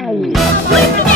下